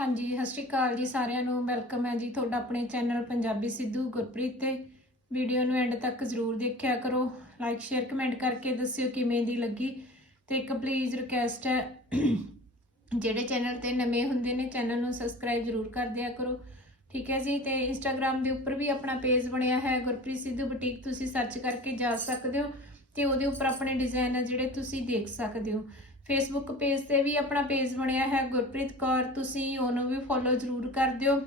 ਹਾਂਜੀ, ਸਤਿ ਸ਼੍ਰੀ ਅਕਾਲ ਜੀ ਸਾਰਿਆਂ ਨੂੰ। ਵੈਲਕਮ ਹੈ ਜੀ ਤੁਹਾਡਾ ਆਪਣੇ ਚੈਨਲ ਪੰਜਾਬੀ ਸਿੱਧੂ ਗੁਰਪ੍ਰੀਤ ਤੇ। ਵੀਡੀਓ ਨੂੰ ਐਂਡ ਤੱਕ ਜ਼ਰੂਰ ਦੇਖਿਆ ਕਰੋ। ਲਾਈਕ ਸ਼ੇਅਰ ਕਮੈਂਟ ਕਰਕੇ ਦੱਸਿਓ ਕਿਵੇਂ ਦੀ ਲੱਗੀ। ਤੇ ਇੱਕ ਪਲੀਜ਼ ਰਿਕਵੈਸਟ ਹੈ, ਜਿਹੜੇ ਚੈਨਲ ਤੇ ਨਵੇਂ ਹੁੰਦੇ ਨੇ, ਚੈਨਲ ਨੂੰ ਸਬਸਕ੍ਰਾਈਬ ਜ਼ਰੂਰ ਕਰ ਦਿਆ ਕਰੋ। ਠੀਕ ਹੈ ਜੀ, ਤੇ ਇੰਸਟਾਗ੍ਰam ਦੇ ਉੱਪਰ ਵੀ ਆਪਣਾ ਪੇਜ ਬਣਿਆ ਹੈ, ਗੁਰਪ੍ਰੀਤ ਸਿੱਧੂ ਬੁਟੀਕ। ਤੁਸੀਂ ਸਰਚ ਕਰਕੇ ਜਾ ਸਕਦੇ ਹੋ ਤੇ ਉਹਦੇ ਉੱਪਰ ਆਪਣੇ ਡਿਜ਼ਾਈਨ ਆ ਜਿਹੜੇ ਤੁਸੀਂ ਦੇਖ ਸਕਦੇ ਹੋ। ਫੇਸਬੁੱਕ ਪੇਜ ਤੇ ਵੀ ਆਪਣਾ ਪੇਜ ਬਣਿਆ ਹੈ ਗੁਰਪ੍ਰੀਤ ਕੌਰ, ਤੁਸੀਂ ਉਹਨੂੰ ਵੀ ਫੋਲੋ ਜ਼ਰੂਰ ਕਰ ਦਿਓ।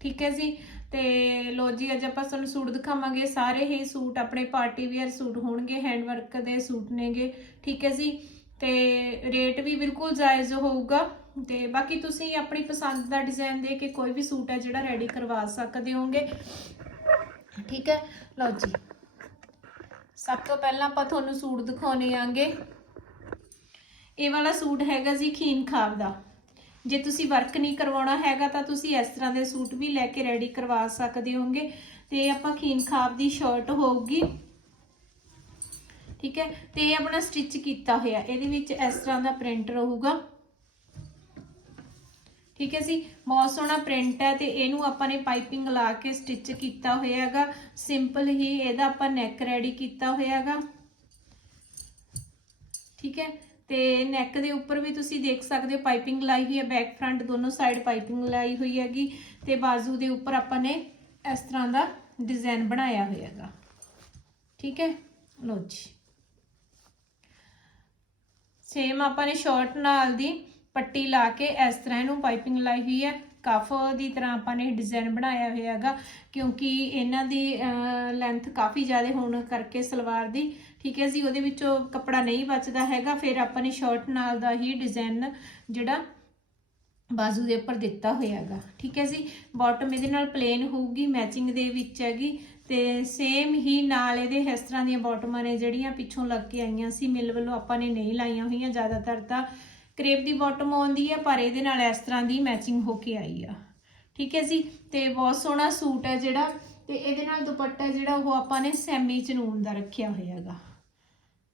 ਠੀਕ ਹੈ ਜੀ? ਤੇ ਲੋ ਜੀ, ਅੱਜ ਆਪਾਂ ਤੁਹਾਨੂੰ ਸੂਟ ਦਿਖਾਵਾਂਗੇ। ਸਾਰੇ ਹੀ ਸੂਟ ਆਪਣੇ ਪਾਰਟੀ ਵੇਅਰ ਸੂਟ ਹੋਣਗੇ ਹੈਂਡ ਵਰਕ ਦੇ ਸੂਟ ਨੇਗੇ। ਠੀਕ ਹੈ ਜੀ? ਤੇ ਰੇਟ ਵੀ ਬਿਲਕੁਲ ਜਾਇਜ਼ ਹੋਊਗਾ। ਤੇ ਬਾਕੀ ਤੁਸੀਂ ਆਪਣੀ ਪਸੰਦ ਦਾ ਡਿਜ਼ਾਈਨ ਦੇ ਕੇ ਕੋਈ ਵੀ ਸੂਟ ਹੈ ਜਿਹੜਾ ਰੈਡੀ ਕਰਵਾ ਸਕਦੇ ਹੋਗੇ। ਠੀਕ ਹੈ? ਲਓ ਜੀ। ਸਭ ਤੋਂ ਪਹਿਲਾਂ ਆਪਾਂ ਤੁਹਾਨੂੰ ਸੂਟ ਦਿਖਾਉਣੇ ਆਂਗੇ। ਇਹ ਵਾਲਾ ਸੂਟ ਹੈਗਾ ਜੀ ਖੀਨ ਖਾਬ ਦਾ। ਜੇ ਤੁਸੀਂ ਵਰਕ ਨਹੀਂ ਕਰਵਾਉਣਾ ਹੈਗਾ ਤਾਂ ਤੁਸੀਂ ਇਸ ਤਰ੍ਹਾਂ ਦੇ ਸੂਟ ਵੀ ਲੈ ਕੇ ਰੈਡੀ ਕਰਵਾ ਸਕਦੇ ਹੋਗੇ ਤੇ ਆਪਾਂ ਖੀਨ ਖਾਬ ਦੀ ਸ਼ਰਟ ਹੋਊਗੀ। ਠੀਕ ਹੈ? ਤੇ ਇਹ ਆਪਣਾ ਸਟਿਚ ਕੀਤਾ ਹੋਇਆ। ਇਹਦੇ ਵਿੱਚ ਇਸ ਤਰ੍ਹਾਂ ਦਾ ਪ੍ਰਿੰਟ ਰਹੂਗਾ। ਠੀਕ ਹੈ ਜੀ? ਬਹੁਤ ਸੋਹਣਾ ਪ੍ਰਿੰਟ ਹੈ ਤੇ ਇਹਨੂੰ ਆਪਾਂ ਨੇ ਪਾਈਪਿੰਗ ਲਾ ਕੇ ਸਟਿਚ ਕੀਤਾ ਹੋਇਆ ਹੈਗਾ। ਸਿੰਪਲ ਹੀ ਇਹਦਾ ਆਪਾਂ ਨੈਕ ਰੈਡੀ ਕੀਤਾ ਹੋਇਆ ਹੈਗਾ। ਠੀਕ ਹੈ? ਤੇ ਨੈਕ ਦੇ ਉੱਪਰ ਵੀ ਤੁਸੀਂ ਦੇਖ ਸਕਦੇ ਹੋ ਪਾਈਪਿੰਗ ਲਾਈ ਹੋਈ ਹੈ ਬੈਕ ਫਰੰਟ ਦੋਨੋਂ ਸਾਈਡ ਪਾਈਪਿੰਗ ਲਾਈ ਹੋਈ ਹੈਗੀ ਤੇ ਬਾਜ਼ੂ ਦੇ ਉੱਪਰ ਆਪਾਂ ਨੇ ਇਸ ਤਰ੍ਹਾਂ ਦਾ ਡਿਜ਼ਾਈਨ ਬਣਾਇਆ ਹੋਇਆ ਹੈਗਾ। ਠੀਕ ਹੈ? ਲੋ ਜੀ। ਸੇਮ ਆਪਾਂ ਨੇ ਸ਼ਾਰਟ ਨਾਲ ਦੀ ਪੱਟੀ ਲਾ ਕੇ ਇਸ ਤਰ੍ਹਾਂ ਇਹਨੂੰ ਪਾਈਪਿੰਗ ਲਾਈ ਹੋਈ ਹੈ। ਕਫ ਦੀ ਤਰ੍ਹਾਂ ਆਪਾਂ ਨੇ ਡਿਜ਼ਾਈਨ ਬਣਾਇਆ ਹੋਇਆ ਹੈਗਾ, ਕਿਉਂਕਿ ਇਹਨਾਂ ਦੀ ਲੈਂਥ ਕਾਫੀ ਜ਼ਿਆਦਾ ਹੋਣ ਕਰਕੇ ਸਲਵਾਰ ਦੀ ਠੀਕ ਹੈ ਜੀ, ਉਹਦੇ ਵਿੱਚੋਂ ਕੱਪੜਾ ਨਹੀਂ ਬਚਦਾ ਹੈਗਾ, ਫਿਰ ਆਪਾਂ ਨੇ ਸ਼ਰਟ ਨਾਲ ਦਾ ਹੀ ਡਿਜ਼ਾਈਨ ਜਿਹੜਾ ਬਾਜ਼ੂ ਦੇ ਉੱਪਰ ਦਿੱਤਾ ਹੋਇਆ ਹੈਗਾ, ਠੀਕ ਹੈ ਜੀ। ਬਾਟਮ ਇਹਦੇ ਨਾਲ ਪਲੇਨ ਹੋਊਗੀ ਮੈਚਿੰਗ ਦੇ ਵਿੱਚ ਹੈਗੀ, ਤੇ ਸੇਮ ਹੀ ਨਾਲ ਇਹਦੇ ਇਸ ਤਰ੍ਹਾਂ ਦੀਆਂ ਬਾਟਮਾਂ ਨੇ ਜਿਹੜੀਆਂ ਪਿੱਛੋਂ ਲੱਗ ਕੇ ਆਈਆਂ ਸੀ ਮਿਲ ਵੱਲੋਂ ਆਪਾਂ ਨੇ ਨਹੀਂ ਲਾਈਆਂ ਹੋਈਆਂ ਜ਼ਿਆਦਾਤਰ ਤਾਂ। ਕਰੇਪ ਦੀ ਬਾਟਮ ਆਉਂਦੀ ਹੈ ਪਰ ਇਹਦੇ ਨਾਲ ਇਸ ਤਰ੍ਹਾਂ ਦੀ ਮੈਚਿੰਗ ਹੋ ਕੇ ਆਈ ਆ, ਠੀਕ ਹੈ ਜੀ। ਤੇ ਬਹੁਤ ਸੋਹਣਾ ਸੂਟ ਹੈ ਜਿਹੜਾ, ਤੇ ਇਹਦੇ ਨਾਲ ਦੁਪੱਟਾ ਜਿਹੜਾ ਉਹ ਆਪਾਂ ਨੇ ਸੈਮੀ ਚਨੂਨ ਦਾ ਰੱਖਿਆ ਹੋਇਆ ਹੈਗਾ।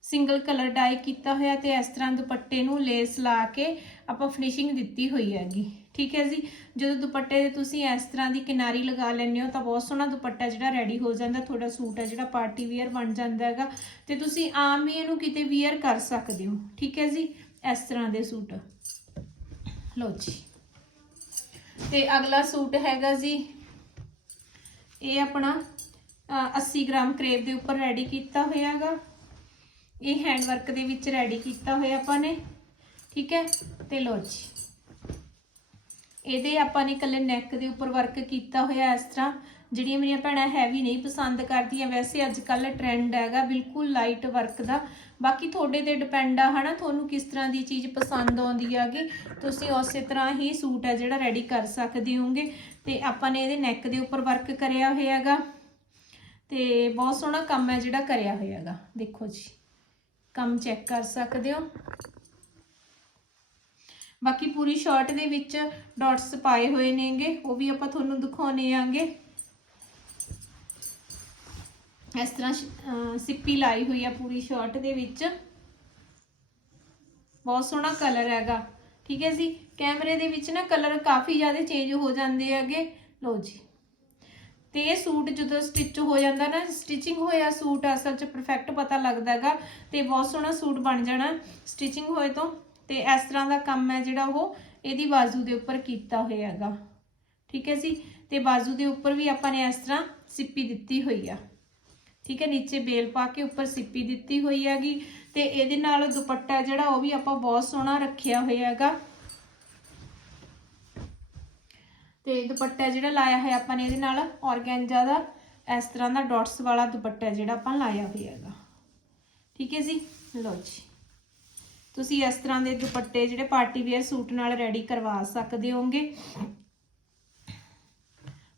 ਸਿੰਗਲ ਕਲਰ ਡਾਈ ਕੀਤਾ ਹੋਇਆ ਤੇ ਇਸ ਤਰ੍ਹਾਂ ਦੁਪੱਟੇ ਨੂੰ ਲੇਸ ਲਾ ਕੇ ਆਪਾਂ ਫਿਨਿਸ਼ਿੰਗ ਦਿੱਤੀ ਹੋਈ ਹੈਗੀ। ਠੀਕ ਹੈ ਜੀ? ਜਦੋਂ ਦੁਪੱਟੇ ਦੇ ਤੁਸੀਂ ਇਸ ਤਰ੍ਹਾਂ ਦੀ ਕਿਨਾਰੀ ਲਗਾ ਲੈਂਦੇ ਹੋ ਤਾਂ ਬਹੁਤ ਸੋਹਣਾ ਦੁਪੱਟਾ ਜਿਹੜਾ ਰੈਡੀ ਹੋ ਜਾਂਦਾ ਤੁਹਾਡਾ ਸੂਟ ਹੈ ਜਿਹੜਾ ਪਾਰਟੀ ਵੇਅਰ ਬਣ ਜਾਂਦਾ ਹੈਗਾ ਤੇ ਤੁਸੀਂ ਆਮ ਹੀ ਇਹਨੂੰ ਕਿਤੇ ਵੇਅਰ ਕਰ ਸਕਦੇ ਹੋ। ਠੀਕ ਹੈ ਜੀ? ਇਸ ਤਰ੍ਹਾਂ ਦੇ ਸੂਟ। ਲਓ ਜੀ। ਤੇ ਅਗਲਾ ਸੂਟ ਹੈਗਾ ਜੀ ਇਹ ਆਪਣਾ ਅ, 80 ਗ੍ਰਾਮ ਕਰੇਪ ਦੇ ਉੱਪਰ ਰੈਡੀ ਕੀਤਾ ਹੋਇਆ ਹੈਗਾ। ਇਹ ਹੈਂਡ ਵਰਕ ਦੇ ਵਿੱਚ ਰੈਡੀ ਕੀਤਾ ਹੋਇਆ ਆਪਾਂ ਨੇ, ਠੀਕ ਹੈ? ਤੇ ਲੋ ਜੀ। ਇਹਦੇ ਆਪਾਂ ਨੇ ਇਕੱਲੇ ਨੈਕ ਦੇ ਉੱਪਰ ਵਰਕ ਕੀਤਾ ਹੋਇਆ ਇਸ ਤਰ੍ਹਾਂ। ਜਿਹੜੀਆਂ ਮੇਰੀਆਂ ਭੈਣਾਂ ਹੈਵੀ ਨਹੀਂ ਪਸੰਦ ਕਰਦੀਆਂ, ਵੈਸੇ ਅੱਜ ਕੱਲ ਟ੍ਰੈਂਡ ਹੈਗਾ ਬਿਲਕੁਲ ਲਾਈਟ ਵਰਕ ਦਾ। ਬਾਕੀ ਤੁਹਾਡੇ ਤੇ ਡਿਪੈਂਡ ਆ, ਹਨਾ? ਤੁਹਾਨੂੰ ਕਿਸ ਤਰ੍ਹਾਂ ਦੀ ਚੀਜ਼ ਪਸੰਦ ਆਉਂਦੀ ਹੈਗੀ, ਤੁਸੀਂ ਉਸੇ ਤਰ੍ਹਾਂ ਹੀ ਸੂਟ ਹੈ ਜਿਹੜਾ ਰੈਡੀ ਕਰ ਸਕਦੇ ਹੋਗੇ ਤੇ ਆਪਾਂ ਨੇ ਇਹਦੇ ਨੈਕ ਦੇ ਉੱਪਰ ਵਰਕ ਕਰਿਆ ਹੋਇਆ ਹੈਗਾ। ਤੇ ਬਹੁਤ ਸੋਹਣਾ ਕੰਮ ਹੈ ਜਿਹੜਾ ਕਰਿਆ ਹੋਇਆ ਹੈਗਾ। ਦੇਖੋ ਜੀ। ਕੰਮ ਚੈੱਕ ਕਰ ਸਕਦੇ ਹੋ। ਬਾਕੀ ਪੂਰੀ ਸ਼ਰਟ ਦੇ ਵਿੱਚ ਡਾਟਸ ਪਾਏ ਹੋਏ ਨੇਗੇ ਉਹ ਵੀ ਆਪਾਂ ਤੁਹਾਨੂੰ ਦਿਖਾਉਣੇ ਆਂਗੇ। ਇਸ ਤਰ੍ਹਾਂ ਅਹ, ਸਿੱਪੀ ਲਾਈ ਹੋਈ ਆ ਪੂਰੀ ਸ਼ਰਟ ਦੇ ਵਿੱਚ। ਬਹੁਤ ਸੋਹਣਾ ਕਲਰ ਹੈਗਾ। ਠੀਕ ਹੈ ਜੀ? ਕੈਮਰੇ ਦੇ ਵਿੱਚ ਨਾ ਕਲਰ ਕਾਫੀ ਜ਼ਿਆਦਾ ਚੇਂਜ ਹੋ ਜਾਂਦੇ ਹੈਗੇ। ਲਓ ਜੀ। ਤੇ ਇਹ ਸੂਟ ਜਦੋਂ ਸਟਿਚ ਹੋ ਜਾਂਦਾ ਨਾ ਸਟਿਚਿੰਗ ਹੋਇਆ ਸੂਟ, ਅਸਲ 'ਚ ਪਰਫੈਕਟ ਪਤਾ ਲੱਗਦਾ ਹੈਗਾ ਤੇ ਬਹੁਤ ਸੋਹਣਾ ਸੂਟ ਬਣ ਜਾਣਾ ਸਟਿਚਿੰਗ ਹੋਏ ਤੋਂ। ਤੇ ਇਸ ਤਰ੍ਹਾਂ ਦਾ ਕੰਮ ਹੈ ਜਿਹੜਾ ਉਹ ਇਹਦੀ ਬਾਜ਼ੂ ਦੇ ਉੱਪਰ ਕੀਤਾ ਹੋਇਆ ਹੈਗਾ। ਠੀਕ ਹੈ ਜੀ? ਤੇ ਬਾਜ਼ੂ ਦੇ ਉੱਪਰ ਵੀ ਆਪਾਂ ਨੇ ਇਸ ਤਰ੍ਹਾਂ ਸਿੱਪੀ ਦਿੱਤੀ ਹੋਈ ਆ। ਠੀਕ ਹੈ? ਨੀਚੇ ਬੇਲ ਪਾ ਕੇ ਉੱਪਰ ਸਿੱਪੀ ਦਿੱਤੀ ਹੋਈ ਹੈਗੀ ਤੇ ਇਹਦੇ ਨਾਲ ਦੁਪੱਟਾ ਜਿਹੜਾ ਉਹ ਵੀ ਆਪਾਂ ਬਹੁਤ ਸੋਹਣਾ ਰੱਖਿਆ ਹੋਇਆ ਹੈਗਾ। ਤੇ ਦੁਪੱਟਾ ਜਿਹੜਾ ਲਾਇਆ ਹੋਇਆ ਆਪਾਂ ਨੇ ਇਹਦੇ ਨਾਲ ਔਰਗੈਂਜਾ ਦਾ, ਇਸ ਤਰ੍ਹਾਂ ਦਾ ਡਾਟਸ ਵਾਲਾ ਦੁਪੱਟਾ ਜਿਹੜਾ ਆਪਾਂ ਲਾਇਆ ਹੋਇਆ ਹੈਗਾ। ਠੀਕ ਹੈ ਜੀ? ਲਓ ਜੀ। ਤੁਸੀਂ ਇਸ ਤਰ੍ਹਾਂ ਦੇ ਦੁਪੱਟੇ ਜਿਹੜੇ ਪਾਰਟੀ ਵੇਅਰ ਸੂਟ ਨਾਲ ਰੈਡੀ ਕਰਵਾ ਸਕਦੇ ਹੋਗੇ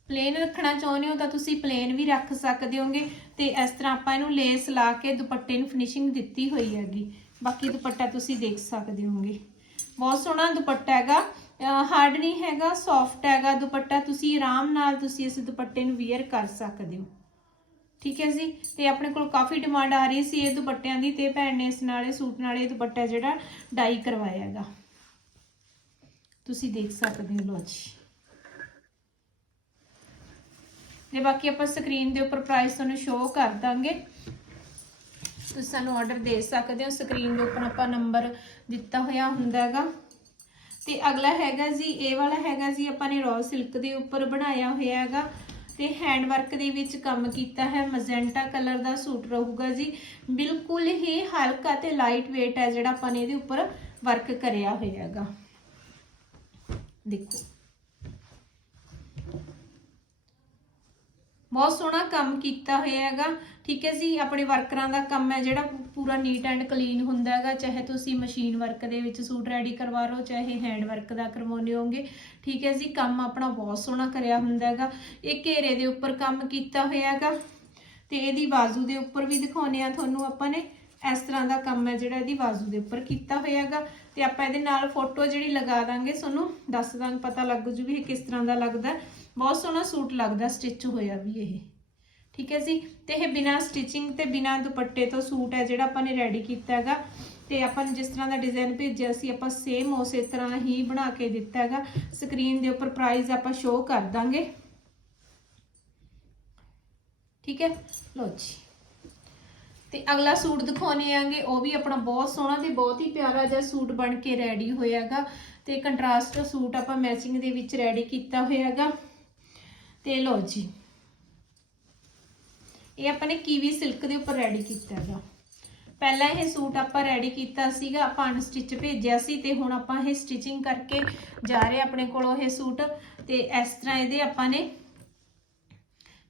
ਪਲੇਨ ਰੱਖਣਾ ਚਾਹੁੰਦੇ ਹੋ ਤਾਂ ਤੁਸੀਂ ਪਲੇਨ ਵੀ ਰੱਖ ਸਕਦੇ ਹੋਗੇ ਤੇ ਇਸ ਤਰ੍ਹਾਂ ਆਪਾਂ ਇਹਨੂੰ ਲੇਸ ਲਾ ਕੇ ਦੁਪੱਟੇ ਨੂੰ ਫਿਨਿਸ਼ਿੰਗ ਦਿੱਤੀ ਹੋਈ ਹੈਗੀ। ਬਾਕੀ ਦੁਪੱਟਾ ਤੁਸੀਂ ਦੇਖ ਸਕਦੇ ਹੋਗੇ ਬਹੁਤ ਸੋਹਣਾ ਦੁਪੱਟਾ ਹੈਗਾ। ਹਾਰਡ ਨਹੀਂ ਹੈਗਾ ਸੌਫਟ ਹੈਗਾ, ਦੁਪੱਟਾ ਤੁਸੀਂ ਆਰਾਮ ਨਾਲ ਤੁਸੀਂ ਇਸ ਦੁਪੱਟੇ ਨੂੰ ਵੇਅਰ ਕਰ ਸਕਦੇ ਹੋ। ਠੀਕ ਹੈ ਜੀ? ਤੇ ਆਪਣੇ ਕੋਲ ਕਾਫੀ ਡਿਮਾਂਡ ਆ ਰਹੀ ਸੀ ਇਹ ਦੁਪੱਟਿਆਂ ਦੀ ਤੇ ਭੈਣ ਨੇ ਇਸ ਨਾਲ ਇਹ ਸੂਟ ਨਾਲ ਇਹ ਦੁਪੱਟਾ ਜਿਹੜਾ ਡਾਈ ਕਰਵਾਇਆ ਹੈਗਾ। ਤੁਸੀਂ ਦੇਖ ਸਕਦੇ ਹੋ ਲੋ ਜੀ। ਤੇ ਬਾਕੀ ਆਪਾਂ ਸਕਰੀਨ ਦੇ ਉੱਪਰ ਪ੍ਰਾਈਸ ਤੁਹਾਨੂੰ ਸ਼ੋਅ ਕਰ ਦਾਂਗੇ। ਤੁਸੀਂ ਸਾਨੂੰ ਆਰਡਰ ਦੇ ਸਕਦੇ ਹੋ। ਸਕਰੀਨ ਦੇ ਉੱਪਰ ਆਪਾਂ ਨੰਬਰ ਦਿੱਤਾ ਹੋਇਆ ਹੁੰਦਾ ਹੈਗਾ। ਤੇ ਅਗਲਾ ਹੈਗਾ ਜੀ, ਇਹ ਵਾਲਾ ਹੈਗਾ ਜੀ, ਆਪਾਂ ਨੇ ਰॉ ਸਿਲਕ ਦੇ ਉੱਪਰ ਬਣਾਇਆ ਹੋਇਆ ਹੈਗਾ। ਤੇ ਹੈਂਡ ਵਰਕ ਦੇ ਵਿੱਚ ਕੰਮ ਕੀਤਾ ਹੈ ਮਜੈਂਟਾ ਕਲਰ ਦਾ ਸੂਟ ਰਹੂਗਾ ਜੀ। ਬਿਲਕੁਲ ਹੀ ਹਲਕਾ ਤੇ ਲਾਈਟ weight ਹੈ ਜਿਹੜਾ ਆਪਾਂ ਨੇ ਇਹਦੇ ਉੱਪਰ ਵਰਕ ਕਰਿਆ ਹੋਇਆ ਹੈਗਾ। ਦੇਖੋ। ਬਹੁਤ ਸੋਹਣਾ ਕੰਮ ਕੀਤਾ ਹੋਇਆ ਹੈਗਾ। ਠੀਕ ਹੈ ਜੀ, ਆਪਣੇ ਵਰਕਰਾਂ ਦਾ ਕੰਮ ਹੈ ਜਿਹੜਾ ਪੂਰਾ ਨੀਟ ਐਂਡ ਕਲੀਨ ਹੁੰਦਾ ਹੈਗਾ। ਚਾਹੇ ਤੁਸੀਂ ਮਸ਼ੀਨ ਵਰਕ ਦੇ ਵਿੱਚ ਸੂਟ ਰੈਡੀ ਕਰਵਾ ਲਓ ਚਾਹੇ ਹੈਂਡ ਵਰਕ ਦਾ ਕਰਵਾਉਂਦੇ ਹੋਗੇ ਠੀਕ ਹੈ ਜੀ, ਕੰਮ ਆਪਣਾ ਬਹੁਤ ਸੋਹਣਾ ਕਰਿਆ ਹੁੰਦਾ ਹੈਗਾ। ਇਹ ਘੇਰੇ ਦੇ ਉੱਪਰ ਕੰਮ ਕੀਤਾ ਹੋਇਆ ਹੈਗਾ। ਤੇ ਇਹਦੀ ਬਾਜ਼ੂ ਦੇ ਉੱਪਰ ਵੀ ਦਿਖਾਉਨੇ ਆ ਤੁਹਾਨੂੰ ਆਪਾਂ ਨੇ। ਇਸ ਤਰ੍ਹਾਂ ਦਾ ਕੰਮ ਹੈ ਜਿਹੜਾ ਇਹਦੀ ਬਾਜ਼ੂ ਦੇ ਉੱਪਰ ਕੀਤਾ ਹੋਇਆ ਹੈਗਾ। ਤੇ ਆਪਾਂ ਇਹਦੇ ਨਾਲ ਫੋਟੋ ਜਿਹੜੀ ਲਗਾ ਦਾਂਗੇ, ਤੁਹਾਨੂੰ ਦੱਸ ਦਾਂਗੇ, ਪਤਾ ਲੱਗ ਜੂ ਵੀ ਇਹ ਕਿਸ ਤਰ੍ਹਾਂ ਦਾ ਲੱਗਦਾ। ਬਹੁਤ ਸੋਹਣਾ ਸੂਟ ਲੱਗਦਾ ਸਟਿਚ ਹੋਇਆ ਵੀ ਇਹ। ਠੀਕ ਹੈ ਜੀ? ਤੇ ਇਹ ਬਿਨਾ ਸਟਿਚਿੰਗ ਤੇ ਬਿਨਾ ਦੁਪੱਟੇ ਤੋਂ ਸੂਟ ਹੈ, ਜਿਹੜਾ ਆਪਾਂ ਨੇ ਰੈਡੀ ਕੀਤਾ ਹੈਗਾ। ਤੇ ਆਪਾਂ ਨੂੰ ਜਿਸ ਤਰ੍ਹਾਂ ਦਾ ਡਿਜ਼ਾਈਨ ਭੇਜਿਆ ਸੀ, ਆਪਾਂ ਸੇਮ ਉਸੇ ਤਰ੍ਹਾਂ ਹੀ ਬਣਾ ਕੇ ਦਿੱਤਾ ਹੈਗਾ। ਸਕਰੀਨ ਦੇ ਉੱਪਰ ਪ੍ਰਾਈਸ ਆਪਾਂ ਸ਼ੋਅ ਕਰ ਦਾਂਗੇ। ਠੀਕ ਹੈ? ਲੋ ਜੀ। ਤੇ ਅਗਲਾ ਸੂਟ ਦਿਖਾਉਣੇ ਆਂਗੇ ਉਹ ਵੀ ਆਪਣਾ ਬਹੁਤ ਸੋਹਣਾ ਤੇ ਬਹੁਤ ਹੀ ਪਿਆਰਾ ਜਿਹਾ ਸੂਟ ਬਣ ਕੇ ਰੈਡੀ ਹੋਇਆਗਾ ਤੇ ਕੰਟਰਾਸਟ ਸੂਟ ਆਪਾਂ ਮੈਚਿੰਗ ਦੇ ਵਿੱਚ ਰੈਡੀ ਕੀਤਾ ਹੋਇਆਗਾ ਤੇ ਲੋ ਜੀ। ਇਹ ਆਪਾਂ ਨੇ ਕੀਵੀ ਸਿਲਕ ਦੇ ਉੱਪਰ ਰੈਡੀ ਕੀਤਾ ਹੈਗਾ। ਪਹਿਲਾਂ ਇਹ ਸੂਟ ਆਪਾਂ ਰੈਡੀ ਕੀਤਾ ਸੀਗਾ, ਆਪਾਂ ਅਨਸਟਿਚ ਭੇਜਿਆ ਸੀ ਤੇ ਹੁਣ ਆਪਾਂ ਇਹ ਸਟਿਚਿੰਗ ਕਰਕੇ ਜਾ ਰਹੇ ਆਪਣੇ ਕੋਲੋਂ ਇਹ ਸੂਟ। ਤੇ ਇਸ ਤਰ੍ਹਾਂ ਇਹਦੇ ਆਪਾਂ ਨੇ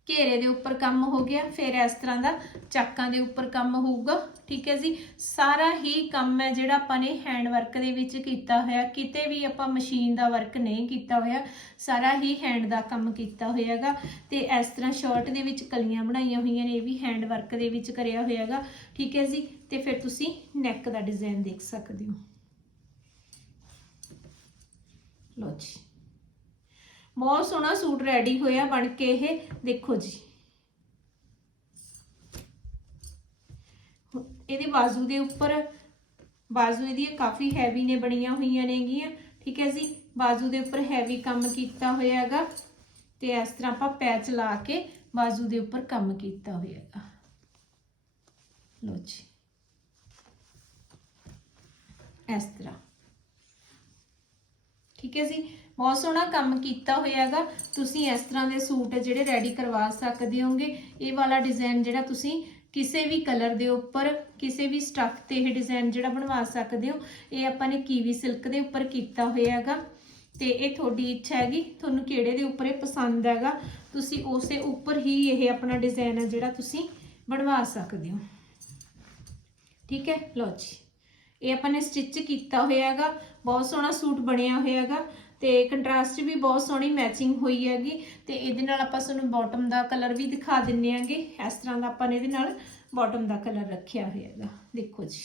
ਘੇਰੇ ਦੇ ਉੱਪਰ ਕੰਮ ਹੋ ਗਿਆ, ਫਿਰ ਇਸ ਤਰ੍ਹਾਂ ਦਾ ਚਾਕਾਂ ਦੇ ਉੱਪਰ ਕੰਮ ਹੋਊਗਾ, ਠੀਕ ਹੈ ਜੀ। ਸਾਰਾ ਹੀ ਕੰਮ ਹੈ ਜਿਹੜਾ ਆਪਾਂ ਨੇ ਹੈਂਡ ਵਰਕ ਦੇ ਵਿੱਚ ਕੀਤਾ ਹੋਇਆ, ਕਿਤੇ ਵੀ ਆਪਾਂ ਮਸ਼ੀਨ ਦਾ ਵਰਕ ਨਹੀਂ ਕੀਤਾ ਹੋਇਆ, ਸਾਰਾ ਹੀ ਹੈਂਡ ਦਾ ਕੰਮ ਕੀਤਾ ਹੋਇਆਗਾ। ਤੇ ਇਸ ਤਰ੍ਹਾਂ ਸ਼ਰਟ ਦੇ ਵਿੱਚ ਕਲੀਆਂ ਬਣਾਈਆਂ ਹੋਈਆਂ ਨੇ, ਇਹ ਵੀ ਹੈਂਡ ਵਰਕ ਦੇ ਵਿੱਚ ਕਰਿਆ ਹੋਇਆਗਾ, ਠੀਕ ਹੈ ਜੀ। ਤੇ ਫਿਰ ਤੁਸੀਂ ਨੈਕ ਦਾ ਡਿਜ਼ਾਈਨ ਦੇਖ ਸਕਦੇ ਹੋ। ਲੋ ਜੀ। ਬਹੁਤ ਸੋਹਣਾ ਸੂਟ ਰੈਡੀ ਹੋਇਆ ਬਣ ਕੇ ਇਹ। ਦੇਖੋ ਜੀ। ਇਹਦੇ ਬਾਜ਼ੂ ਦੇ ਉੱਪਰ, ਬਾਜ਼ੂ ਇਹਦੀ ਕਾਫੀ ਹੈਵੀ ਨੇ ਬਣੀਆਂ ਹੋਈਆਂ ਨੇਗੀਆਂ। ਠੀਕ ਹੈ ਜੀ। ਬਾਜ਼ੂ ਦੇ ਉੱਪਰ ਹੈਵੀ ਕੰਮ ਕੀਤਾ ਹੋਇਆ ਹੈਗਾ। ਤੇ ਇਸ ਤਰ੍ਹਾਂ ਆਪਾਂ ਪੈਚ ਲਾ ਕੇ ਬਾਜ਼ੂ ਦੇ ਉੱਪਰ ਕੰਮ ਕੀਤਾ ਹੋਇਆ ਹੈਗਾ। ਲੋ ਜੀ। ਇਸ ਤਰ੍ਹਾਂ। ਠੀਕ ਹੈ ਜੀ? ਬਹੁਤ ਸੋਹਣਾ ਕੰਮ ਕੀਤਾ ਹੋਇਆ ਹੈਗਾ। ਤੁਸੀਂ ਇਸ ਤਰ੍ਹਾਂ ਦੇ ਸੂਟ ਜਿਹੜੇ ਰੈਡੀ ਕਰਵਾ ਸਕਦੇ ਹੋਗੇ। ਇਹ ਵਾਲਾ ਡਿਜ਼ਾਈਨ ਜਿਹੜਾ ਤੁਸੀਂ ਕਿਸੇ ਵੀ ਕਲਰ ਦੇ ਉੱਪਰ, ਕਿਸੇ ਵੀ ਸਟੱਫ ਤੇ ਇਹ ਡਿਜ਼ਾਈਨ ਜਿਹੜਾ ਬਣਵਾ ਸਕਦੇ ਹੋ। ਇਹ ਆਪਾਂ ਨੇ ਕੀਵੀ ਸਿਲਕ ਦੇ ਉੱਪਰ ਕੀਤਾ ਹੋਇਆ ਹੈਗਾ। ਤੇ ਇਹ ਤੁਹਾਡੀ ਇੱਛਾ ਹੈਗੀ। ਤੁਹਾਨੂੰ ਕਿਹੜੇ ਦੇ ਉੱਪਰ ਇਹ ਪਸੰਦ ਹੈਗਾ। ਤੁਸੀਂ ਉਸੇ ਉੱਪਰ ਹੀ ਇਹ ਆਪਣਾ ਡਿਜ਼ਾਈਨ ਹੈ ਜਿਹੜਾ ਤੁਸੀਂ ਬਣਵਾ ਸਕਦੇ ਹੋ। ਠੀਕ ਹੈ? ਲਓ ਜੀ। ਇਹ ਆਪਾਂ ਨੇ ਸਟਿਚ ਕੀਤਾ ਹੋਇਆ ਹੈਗਾ ਬਹੁਤ ਸੋਹਣਾ ਸੂਟ ਬਣਿਆ ਹੋਇਆ ਹੈਗਾ ਤੇ ਕੰਟਰਾਸਟ ਵੀ ਬਹੁਤ ਸੋਹਣੀ ਮੈਚਿੰਗ ਹੋਈ ਹੈਗੀ ਤੇ ਇਹਦੇ ਨਾਲ ਆਪਾਂ ਤੁਹਾਨੂੰ ਬਾਟਮ ਦਾ ਕਲਰ ਵੀ ਦਿਖਾ ਦਿੰਨੇ ਆਂਗੇ ਇਸ ਤਰ੍ਹਾਂ ਦਾ ਆਪਾਂ ਨੇ ਇਹਦੇ ਨਾਲ ਬਾਟਮ ਦਾ ਕਲਰ ਰੱਖਿਆ ਹੋਇਆ ਹੈਗਾ ਦੇਖੋ ਜੀ।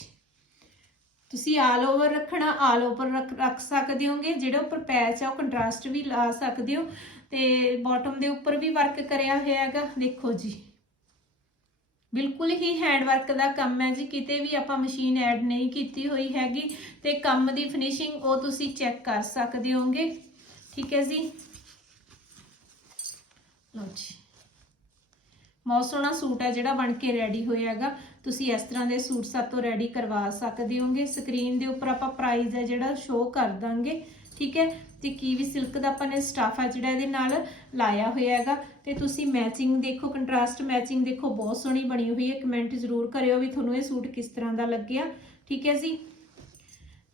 ਤੁਸੀਂ ਆਲ ਓਵਰ ਰੱਖਣਾ ਆਲ ਓਵਰ ਰੱਖ ਸਕਦੇ ਹੋਗੇ। ਜਿਹੜਾ ਉੱਪਰ ਪੈਚ ਆ, ਉਹ ਕੰਟਰਾਸਟ ਵੀ ਲਾ ਸਕਦੇ ਹੋ ਤੇ ਬਾਟਮ ਦੇ ਉੱਪਰ ਵੀ ਵਰਕ ਕਰਿਆ ਹੋਇਆ ਹੈਗਾ ਦੇਖੋ ਜੀ। ਬਿਲਕੁਲ ਹੀ ਹੈਂਡ ਵਰਕ ਦਾ ਕੰਮ ਹੈ ਜੀ, ਕਿਤੇ ਵੀ ਆਪਾਂ ਮਸ਼ੀਨ ਐਡ ਨਹੀਂ ਕੀਤੀ ਹੋਈ ਹੈਗੀ ਤੇ ਕੰਮ ਦੀ ਫਿਨਿਸ਼ਿੰਗ ਉਹ ਤੁਸੀਂ ਚੈੱਕ ਕਰ ਸਕਦੇ ਹੋਗੇ ਠੀਕ ਹੈ ਜੀ। ਲਓ ਜੀ। ਬਹੁਤ ਸੋਹਣਾ ਸੂਟ ਹੈ ਜਿਹੜਾ ਬਣ ਕੇ ਰੈਡੀ ਹੋਇਆ ਹੈਗਾ। ਤੁਸੀਂ ਇਸ ਤਰ੍ਹਾਂ ਦੇ ਸੂਟ ਸਾਤੋਂ ਰੈਡੀ ਕਰਵਾ ਸਕਦੇ ਹੋਗੇ ਸਕਰੀਨ ਦੇ ਉੱਪਰ ਆਪਾਂ ਪ੍ਰਾਈਸ ਹੈ ਜਿਹੜਾ ਸ਼ੋਅ ਕਰ ਦਾਂਗੇ। ਠੀਕ ਹੈ। ਤੇ ਕੀਵੀ ਸਿਲਕ ਦਾ ਆਪਾਂ ਨੇ ਸਟਾਫ ਆ ਜਿਹੜਾ ਇਹਦੇ ਨਾਲ ਲਾਇਆ ਹੋਇਆ ਹੈਗਾ। ਤੇ ਤੁਸੀਂ ਮੈਚਿੰਗ ਦੇਖੋ ਕੰਟਰਾਸਟ ਮੈਚਿੰਗ ਦੇਖੋ, ਬਹੁਤ ਸੋਹਣੀ ਬਣੀ ਹੋਈ ਹੈ। ਕਮੈਂਟ ਜ਼ਰੂਰ ਕਰਿਓ ਵੀ ਤੁਹਾਨੂੰ ਇਹ ਸੂਟ ਕਿਸ ਤਰ੍ਹਾਂ ਦਾ ਲੱਗਿਆ। ਠੀਕ ਹੈ ਜੀ?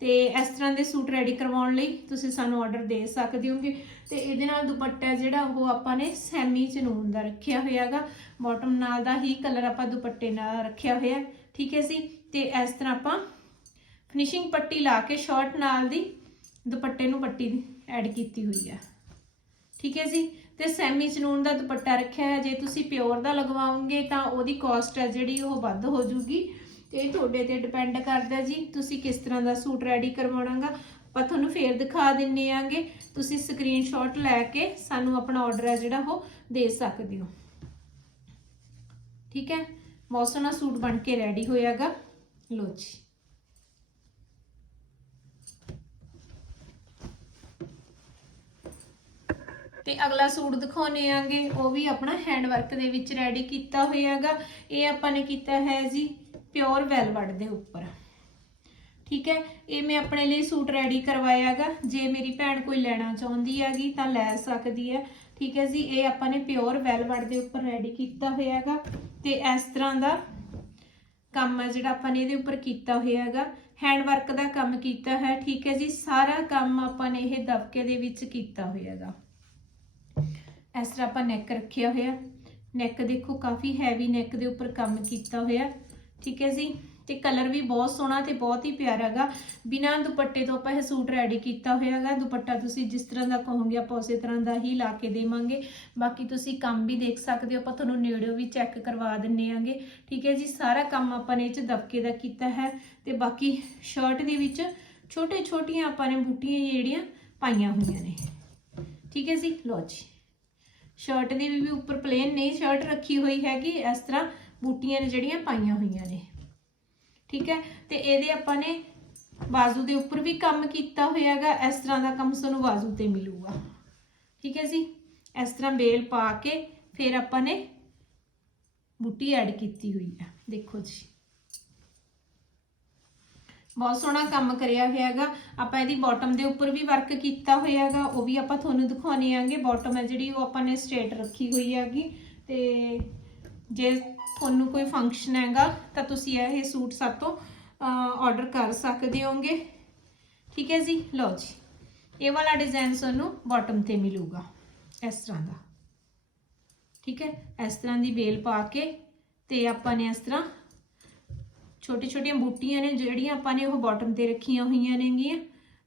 ਤੇ ਇਸ ਤਰ੍ਹਾਂ ਦੇ ਸੂਟ ਰੈਡੀ ਕਰਵਾਉਣ ਲਈ ਤੁਸੀਂ ਸਾਨੂੰ ਆਰਡਰ ਦੇ ਸਕਦੇ ਹੋਗੇ। ਤੇ ਇਹਦੇ ਨਾਲ ਦੁਪੱਟਾ ਜਿਹੜਾ ਉਹ ਆਪਾਂ ਨੇ ਸੈਮੀ ਚਨੂਨ ਦਾ ਰੱਖਿਆ ਹੋਇਆ ਹੈਗਾ। ਬਾਟਮ ਨਾਲ ਦਾ ਹੀ ਕਲਰ ਆਪਾਂ ਦੁਪੱਟੇ ਨਾਲ ਰੱਖਿਆ ਹੋਇਆ। ਠੀਕ ਹੈ ਜੀ? ਤੇ ਇਸ ਤਰ੍ਹਾਂ ਆਪਾਂ ਫਿਨਿਸ਼ਿੰਗ ਪੱਟੀ ਲਾ ਕੇ ਸ਼ਾਰਟ ਨਾਲ ਦੀ ਦੁਪੱਟੇ ਨੂੰ ਪੱਟੀ ਐਡ ਕੀਤੀ ਹੋਈ ਹੈ ਠੀਕ ਹੈ ਜੀ? ਤੇ ਸੈਮੀ ਚਨੂਨ ਦਾ ਦੁਪੱਟਾ ਰੱਖਿਆ ਹੈ। ਜੇ ਤੁਸੀਂ ਪਿਓਰ ਦਾ ਲਗਵਾਓਗੇ ਤਾਂ ਉਹਦੀ ਕਾਸਟ ਹੈ ਜਿਹੜੀ ਉਹ ਵੱਧ ਹੋ ਜੂਗੀ। ਤੇ ਇਹ ਤੁਹਾਡੇ ਤੇ ਡਿਪੈਂਡ ਕਰਦਾ ਜੀ। ਤੁਸੀਂ ਕਿਸ ਤਰ੍ਹਾਂ ਦਾ ਸੂਟ ਰੈਡੀ ਕਰਵਾਉਣਾਗਾ? ਆਪਾਂ ਤੁਹਾਨੂੰ ਫੇਰ ਦਿਖਾ ਦਿੰਨੇ ਆਂਗੇ। ਤੁਸੀਂ ਸਕਰੀਨਸ਼ਾਟ ਲੈ ਕੇ ਸਾਨੂੰ ਆਪਣਾ ਆਰਡਰ ਹੈ ਜਿਹੜਾ ਉਹ ਦੇ ਸਕਦੇ ਹੋ। ਠੀਕ ਹੈ? ਬਹੁਤ ਸੋਹਣਾ ਸੂਟ ਬਣ ਕੇ ਰੈਡੀ ਹੋਇਆਗਾ। ਲੋ ਜੀ। ਤੇ ਅਗਲਾ ਸੂਟ ਦਿਖਾਉਣੇ ਆਂਗੇ। ਉਹ ਵੀ ਆਪਣਾ ਹੈਂਡ ਵਰਕ ਦੇ ਵਿੱਚ ਰੈਡੀ ਕੀਤਾ ਹੋਇਆਗਾ। ਇਹ ਆਪਾਂ ਨੇ ਕੀਤਾ ਹੈ ਜੀ ਪਿਓਰ ਵੈਲਵਟ ਦੇ ਉੱਪਰ। ਠੀਕ ਹੈ? ਇਹ ਮੈਂ ਆਪਣੇ ਲਈ ਸੂਟ ਰੈਡੀ ਕਰਵਾਇਆਗਾ। ਜੇ ਮੇਰੀ ਭੈਣ ਕੋਈ ਲੈਣਾ ਚਾਹੁੰਦੀ ਹੈਗੀ ਤਾਂ ਲੈ ਸਕਦੀ ਹੈ। ਠੀਕ ਹੈ ਜੀ? ਇਹ ਆਪਾਂ ਨੇ ਪਿਓਰ ਵੈਲਵਟ ਦੇ ਉੱਪਰ ਰੈਡੀ ਕੀਤਾ ਹੋਇਆਗਾ। ਤੇ ਇਸ ਤਰ੍ਹਾਂ ਦਾ ਕੰਮ ਹੈ ਜਿਹੜਾ ਆਪਾਂ ਨੇ ਇਹਦੇ ਉੱਪਰ ਕੀਤਾ ਹੋਇਆ ਹੈਗਾ ਹੈਂਡ ਵਰਕ ਦਾ ਕੰਮ ਕੀਤਾ ਹੈ। ਠੀਕ ਹੈ ਜੀ? ਸਾਰਾ ਕੰਮ ਆਪਾਂ ਨੇ ਇਹ ਦਬਕੇ ਦੇ ਵਿੱਚ ਕੀਤਾ ਹੋਇਆ ਹੈਗਾ ਇਸ ਤਰ੍ਹਾਂ ਆਪਾਂ ਨੈਕ ਰੱਖਿਆ ਹੋਇਆ। ਨੈਕ ਦੇਖੋ ਕਾਫੀ ਹੈਵੀ ਨੈਕ ਦੇ ਉੱਪਰ ਕੰਮ ਕੀਤਾ ਹੋਇਆ। ਠੀਕ ਹੈ ਜੀ? ਤੇ ਕਲਰ ਵੀ ਬਹੁਤ ਸੋਹਣਾ ਤੇ ਬਹੁਤ ਹੀ ਪਿਆਰਾ ਹੈਗਾ ਬਿਨਾਂ ਦੁਪੱਟੇ ਤੋਂ ਆਪਾਂ ਇਹ ਸੂਟ ਰੈਡੀ ਕੀਤਾ ਹੋਇਆ ਹੈਗਾ ਦੁਪੱਟਾ ਤੁਸੀਂ ਜਿਸ ਤਰ੍ਹਾਂ ਦਾ ਕਹੋਗੇ ਆਪਾਂ ਉਸੇ ਤਰ੍ਹਾਂ ਦਾ ਹੀ ਲਾ ਕੇ ਦੇਵਾਂਗੇ। ਬਾਕੀ ਤੁਸੀਂ ਕੰਮ ਵੀ ਦੇਖ ਸਕਦੇ ਹੋ। ਆਪਾਂ ਤੁਹਾਨੂੰ ਨੇੜਿਓਂ ਵੀ ਚੈੱਕ ਕਰਵਾ ਦਿੰਨੇ ਆਂਗੇ। ਠੀਕ ਹੈ ਜੀ? ਸਾਰਾ ਕੰਮ ਆਪਾਂ ਨੇ ਇਹ ਚ ਦਬਕੇ ਦਾ ਕੀਤਾ ਹੈ। ਤੇ ਬਾਕੀ ਸ਼ਰਟ ਦੇ ਵਿੱਚ ਛੋਟੇ ਛੋਟੀਆਂ ਆਪਾਂ ਨੇ ਬੂਟੀਆਂ ਜਿਹੜੀਆਂ ਪਾਈਆਂ ਹੋਈਆਂ ਨੇ। ਠੀਕ ਹੈ ਜੀ? ਲਓ ਜੀ। ਸ਼ਰਟ ਦੀ ਵੀ ਉੱਪਰ ਪਲੇਨ ਨਹੀਂ ਸ਼ਰਟ ਰੱਖੀ ਹੋਈ ਹੈਗੀ, ਇਸ ਤਰ੍ਹਾਂ ਬੂਟੀਆਂ ਨੇ ਜਿਹੜੀਆਂ ਪਾਈਆਂ ਹੋਈਆਂ ਨੇ। ਠੀਕ ਹੈ? ਤੇ ਇਹਦੇ ਆਪਾਂ ਨੇ ਬਾਜ਼ੂ ਦੇ ਉੱਪਰ ਵੀ ਕੰਮ ਕੀਤਾ ਹੋਇਆ ਹੈਗਾ ਇਸ ਤਰ੍ਹਾਂ ਦਾ ਕੰਮ ਤੁਹਾਨੂੰ ਬਾਜ਼ੂ ਤੇ ਮਿਲੂਗਾ। ਠੀਕ ਹੈ ਜੀ? ਇਸ ਤਰ੍ਹਾਂ ਬੇਲ ਪਾ ਕੇ ਫਿਰ ਆਪਾਂ ਨੇ ਬੂਟੀ ਐਡ ਕੀਤੀ ਹੋਈ ਹੈ। ਦੇਖੋ ਜੀ। ਬਹੁਤ ਸੋਹਣਾ ਕੰਮ ਕਰਿਆ ਹੋਇਆ ਹੈਗਾ ਆਪਾਂ ਇਹਦੀ ਬਾਟਮ ਦੇ ਉੱਪਰ ਵੀ ਵਰਕ ਕੀਤਾ ਹੋਇਆ ਹੈਗਾ ਉਹ ਵੀ ਆਪਾਂ ਤੁਹਾਨੂੰ ਦਿਖਾਉਣੇ ਆਂਗੇ। ਬਾਟਮ ਹੈ ਜਿਹੜੀ, ਉਹ ਆਪਾਂ ਨੇ ਸਟ੍ਰੇਟ ਰੱਖੀ ਹੋਈ ਹੈਗੀ। ਤੇ ਜੇ ਤੁਹਾਨੂੰ ਕੋਈ ਫੰਕਸ਼ਨ ਹੈਗਾ, ਤਾਂ ਤੁਸੀਂ ਇਹ ਸੂਟ ਸਾਤੋਂ ਆਰਡਰ ਕਰ ਸਕਦੇ ਹੋਗੇ। ਠੀਕ ਹੈ ਜੀ? ਲਓ ਜੀ। ਇਹ ਵਾਲਾ ਡਿਜ਼ਾਈਨ ਤੁਹਾਨੂੰ ਬਾਟਮ ਤੇ ਮਿਲੂਗਾ। ਇਸ ਤਰ੍ਹਾਂ ਦਾ। ਠੀਕ ਹੈ? ਇਸ ਤਰ੍ਹਾਂ ਦੀ ਬੇਲ ਪਾ ਕੇ ਤੇ ਆਪਾਂ ਨੇ ਇਸ ਤਰ੍ਹਾਂ ਛੋਟੀ ਛੋਟੀਆਂ ਬੂਟੀਆਂ ਨੇ ਜਿਹੜੀਆਂ ਆਪਾਂ ਨੇ ਉਹ ਬਾਟਮ ਤੇ ਰੱਖੀਆਂ ਹੋਈਆਂ ਨੇਗੀਆਂ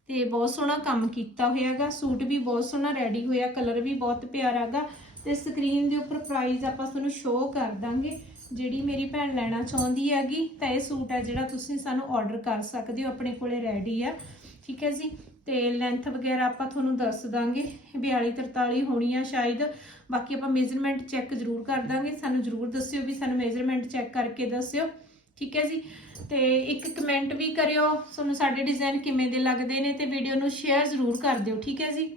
ਤੇ ਬਹੁਤ ਸੋਹਣਾ ਕੰਮ ਕੀਤਾ ਹੋਇਆਗਾ। ਸੂਟ ਵੀ ਬਹੁਤ ਸੋਹਣਾ ਰੈਡੀ ਹੋਇਆ ਕਲਰ ਵੀ ਬਹੁਤ ਪਿਆਰਾ ਹੈਗਾ ਤੇ ਸਕਰੀਨ ਦੇ ਉੱਪਰ ਪ੍ਰਾਈਸ ਆਪਾਂ ਤੁਹਾਨੂੰ ਸ਼ੋਅ ਕਰ ਦਾਂਗੇ। ਜਿਹੜੀ ਮੇਰੀ ਭੈਣ ਲੈਣਾ ਚਾਹੁੰਦੀ ਹੈਗੀ ਤਾਂ ਇਹ ਸੂਟ ਹੈ ਜਿਹੜਾ ਤੁਸੀਂ ਸਾਨੂੰ ਆਰਡਰ ਕਰ ਸਕਦੇ ਹੋ, ਆਪਣੇ ਕੋਲੇ ਰੈਡੀ ਆ। ਠੀਕ ਹੈ ਜੀ? ਤੇ ਲੈਂਥ ਵਗੈਰਾ ਆਪਾਂ ਤੁਹਾਨੂੰ ਦੱਸ ਦਾਂਗੇ। 42 43 ਹੋਣੀ ਆ ਸ਼ਾਇਦ। ਬਾਕੀ ਆਪਾਂ ਮੇਜ਼ਰਮੈਂਟ ਚੈੱਕ ਜ਼ਰੂਰ ਕਰ ਦਾਂਗੇ। ਸਾਨੂੰ ਜ਼ਰੂਰ ਦੱਸਿਓ ਵੀ ਸਾਨੂੰ ਮੇਜ਼ਰਮੈਂਟ ਚੈੱਕ ਕਰਕੇ ਦੱਸਿਓ। ਠੀਕ ਹੈ ਜੀ? ਤੇ ਇੱਕ ਕਮੈਂਟ ਵੀ ਕਰਿਓ। ਤੁਹਾਨੂੰ ਸਾਡੇ ਡਿਜ਼ਾਈਨ ਕਿਵੇਂ ਦੇ ਲੱਗਦੇ ਨੇ ਤੇ ਵੀਡੀਓ ਨੂੰ ਸ਼ੇਅਰ ਜ਼ਰੂਰ ਕਰ ਦਿਓ, ਠੀਕ ਹੈ ਜੀ?